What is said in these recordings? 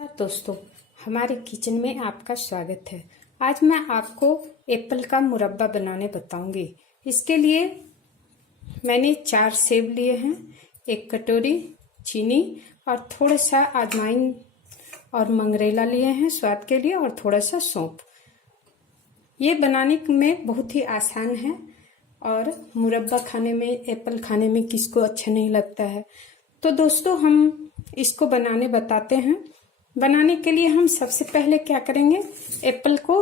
दोस्तों, हमारे किचन में आपका स्वागत है। आज मैं आपको एप्पल का मुरब्बा बनाने बताऊंगी। इसके लिए मैंने 4 सेब लिए हैं, 1 कटोरी चीनी और थोड़ा सा अजवाइन और मंगरेला लिए हैं स्वाद के लिए, और थोड़ा सा सौंफ। ये बनाने में बहुत ही आसान है और मुरब्बा खाने में, एप्पल खाने में किसको अच्छा नहीं लगता है। तो दोस्तों, हम इसको बनाने बताते हैं। बनाने के लिए हम सबसे पहले क्या करेंगे, एप्पल को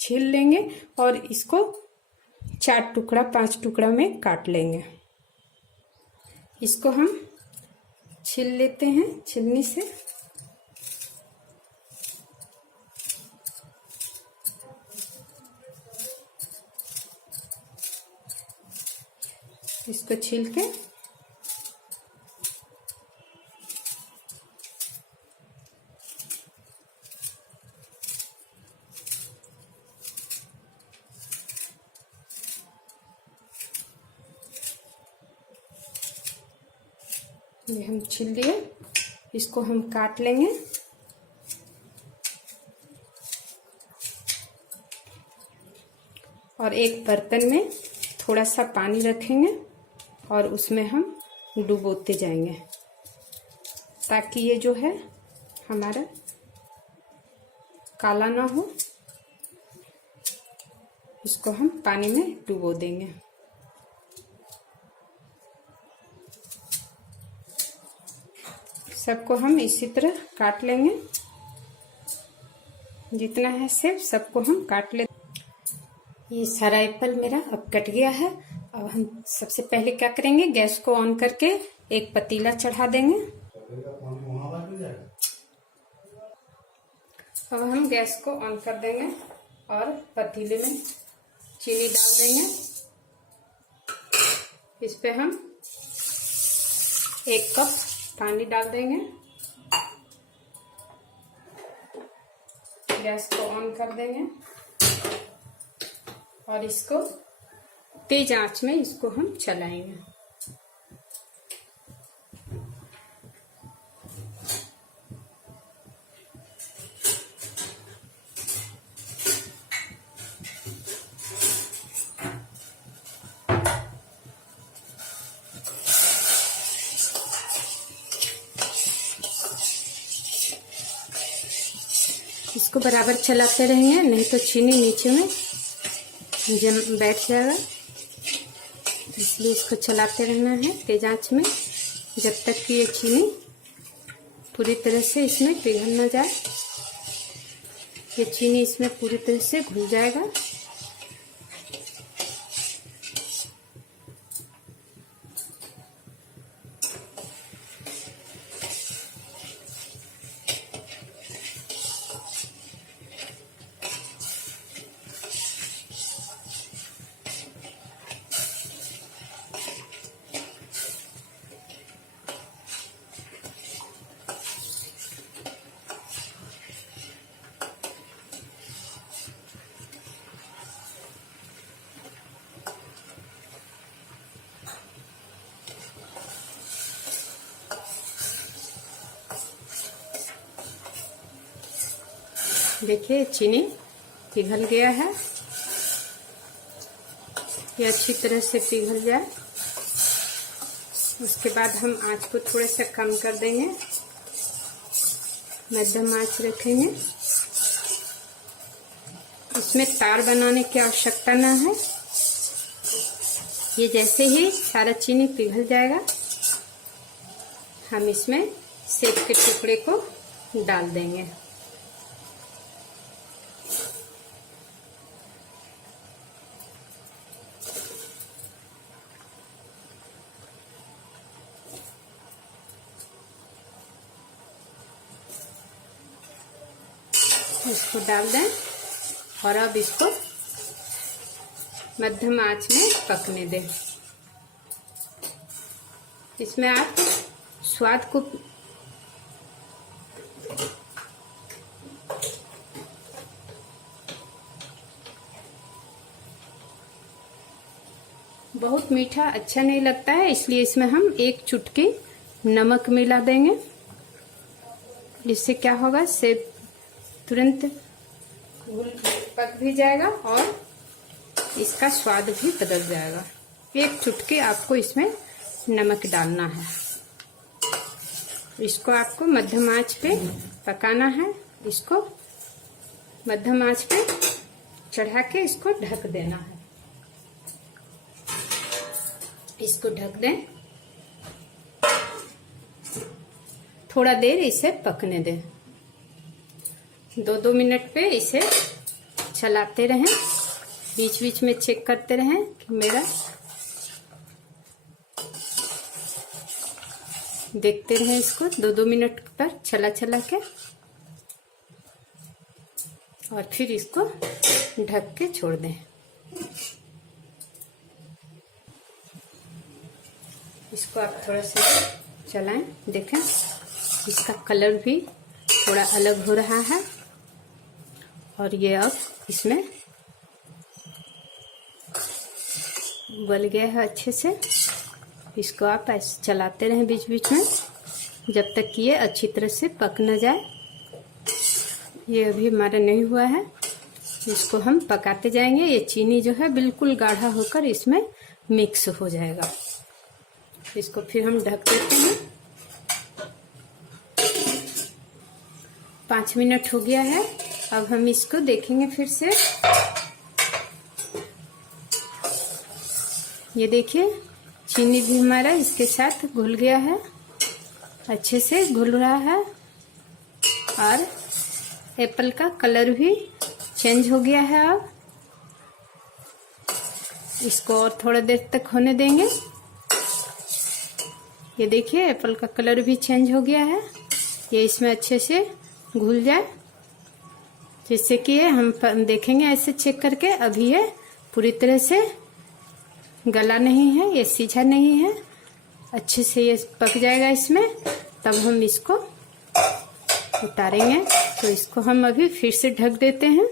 छील लेंगे और इसको 4 टुकड़ा 5 टुकड़ा में काट लेंगे। इसको हम छील लेते हैं छीलनी से। इसको छील के ये हम छील लिए, इसको हम काट लेंगे। और एक बर्तन में थोड़ा सा पानी रखेंगे और उसमें हम डुबोते जाएंगे, ताकि ये जो है हमारा काला ना हो। इसको हम पानी में डुबो देंगे। सबको हम इसी तरह काट लेंगे, जितना है सेब सबको हम काट ले। ये सारा एप्पल मेरा अब कट गया है। अब हम सबसे पहले क्या करेंगे, गैस को ऑन करके एक पतीला चढ़ा देंगे। अब हम गैस को ऑन कर देंगे और पतीले में चीनी डाल देंगे। इस पे हम 1 कप पानी डाल देंगे। गैस को ऑन कर देंगे और इसको तेज आंच में इसको हम चलाएंगे। इसको बराबर चलाते रहेंगे, नहीं तो चीनी नीचे में जम बैठ जाएगा। इसलिए इसको चलाते रहना है तेज आंच में, जब तक कि ये चीनी पूरी तरह से इसमें पिघल ना जाए। ये चीनी इसमें पूरी तरह से घुल जाएगा। देखिए चीनी पिघल गया है। ये अच्छी तरह से पिघल जाए, उसके बाद हम आंच को थोड़ा सा कम कर देंगे, मध्यम आंच रखेंगे। इसमें तार बनाने की आवश्यकता ना है। ये जैसे ही सारा चीनी पिघल जाएगा, हम इसमें सेब के टुकड़े को डाल देंगे। इसको डाल दें और अब इसको मध्यम आंच में पकने दें। इसमें आप स्वाद को बहुत मीठा अच्छा नहीं लगता है, इसलिए इसमें हम 1 चुटकी नमक मिला देंगे। इससे क्या होगा, सेब तुरंत पक भी जाएगा और इसका स्वाद भी बदल जाएगा। एक चुटकी आपको इसमें नमक डालना है। इसको आपको मध्यम आंच पे पकाना है। इसको मध्यम आंच पे चढ़ा के इसको ढक देना है। इसको ढक दें, थोड़ा देर इसे पकने दें। 2-2 मिनट पे इसे चलाते रहें, बीच बीच में चेक करते रहें कि मेरा, देखते रहें इसको 2-2 मिनट पर चला के, और फिर इसको ढक के छोड़ दें। इसको आप थोड़ा सा चलाएं, देखें इसका कलर भी थोड़ा अलग हो रहा है और ये अब इसमें उबल गया है अच्छे से। इसको आप ऐसे चलाते रहें बीच बीच में जब तक कि ये अच्छी तरह से पक न जाए। ये अभी हमारा नहीं हुआ है, इसको हम पकाते जाएंगे। ये चीनी जो है बिल्कुल गाढ़ा होकर इसमें मिक्स हो जाएगा। इसको फिर हम ढक देते हैं। 5 मिनट हो गया है। अब हम इसको देखेंगे फिर से। ये देखिए चीनी भी हमारा इसके साथ घुल गया है, अच्छे से घुल रहा है और एप्पल का कलर भी चेंज हो गया है। अब इसको और थोड़ा देर तक होने देंगे। ये देखिए एप्पल का कलर भी चेंज हो गया है। ये इसमें अच्छे से घुल जाए, जिससे कि ये हम देखेंगे ऐसे चेक करके। अभी ये पूरी तरह से गला नहीं है, ये सीझा नहीं है, अच्छे से ये पक जाएगा इसमें, तब हम इसको उतारेंगे। तो इसको हम अभी फिर से ढक देते हैं।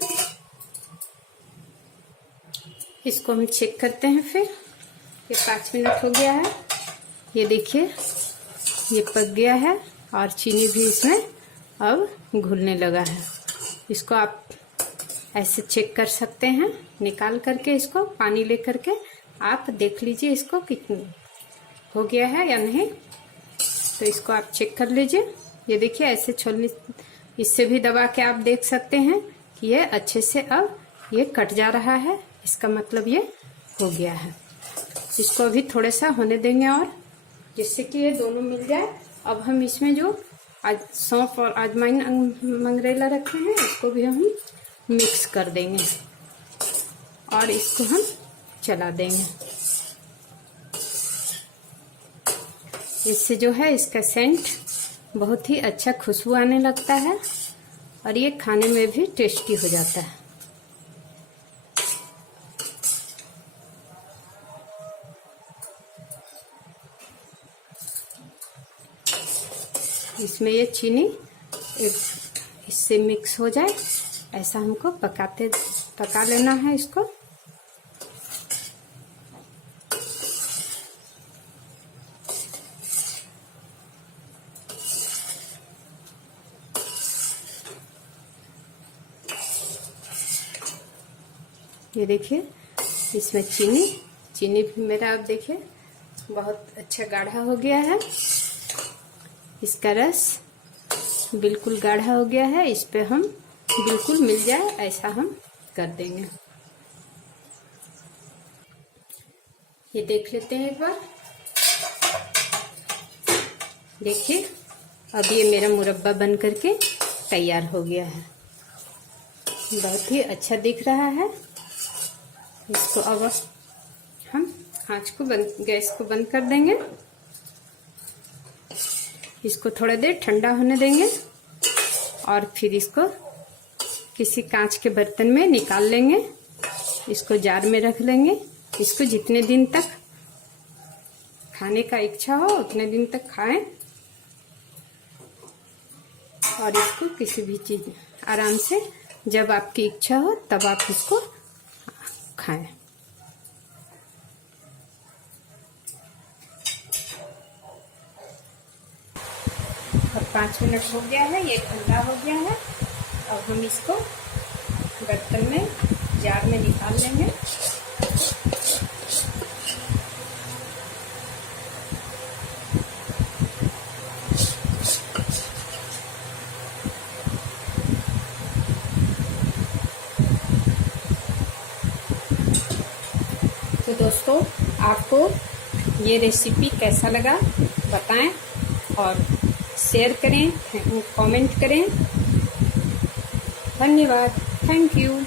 इसको हम चेक करते हैं फिर। ये 5 मिनट हो गया है। ये देखिए ये पक गया है और चीनी भी इसमें अब घुलने लगा है। इसको आप ऐसे चेक कर सकते हैं, निकाल करके इसको पानी ले करके आप देख लीजिए इसको कितनी हो गया है या नहीं। तो इसको आप चेक कर लीजिए। ये देखिए ऐसे छोलने, इससे भी दबा के आप देख सकते हैं कि ये अच्छे से अब ये कट जा रहा है। इसका मतलब ये हो गया है। इसको अभी थोड़ा सा होने देंगे और, जिससे कि ये दोनों मिल जाए। अब हम इसमें जो आज सौंफ और अजवाइन मंगरेला रखे हैं इसको भी हम मिक्स कर देंगे और इसको हम चला देंगे। इससे जो है इसका सेंट बहुत ही अच्छा खुशबू आने लगता है और ये खाने में भी टेस्टी हो जाता है। इसमें ये चीनी इससे मिक्स हो जाए, ऐसा हमको पका लेना है इसको। ये देखिए इसमें चीनी भी मेरा अब देखिए बहुत अच्छा गाढ़ा हो गया है। इसका रस बिल्कुल गाढ़ा हो गया है। इस पे हम बिल्कुल मिल जाए ऐसा हम कर देंगे। ये देख लेते हैं एक बार। देखिए अब ये मेरा मुरब्बा बन करके तैयार हो गया है, बहुत ही अच्छा दिख रहा है। इसको अब हम गैस को बंद कर देंगे। इसको थोड़ा देर ठंडा होने देंगे और फिर इसको किसी कांच के बर्तन में निकाल लेंगे। इसको जार में रख लेंगे। इसको जितने दिन तक खाने का इच्छा हो उतने दिन तक खाएं और इसको किसी भी चीज आराम से जब आपकी इच्छा हो तब आप इसको खाएं। और 5 मिनट हो गया है, ये ठंडा हो गया है। अब हम इसको बर्तन में जार में निकाल लेंगे। तो दोस्तों, आपको ये रेसिपी कैसा लगा बताएं और शेयर करें, कमेंट करें। धन्यवाद, थैंक यू।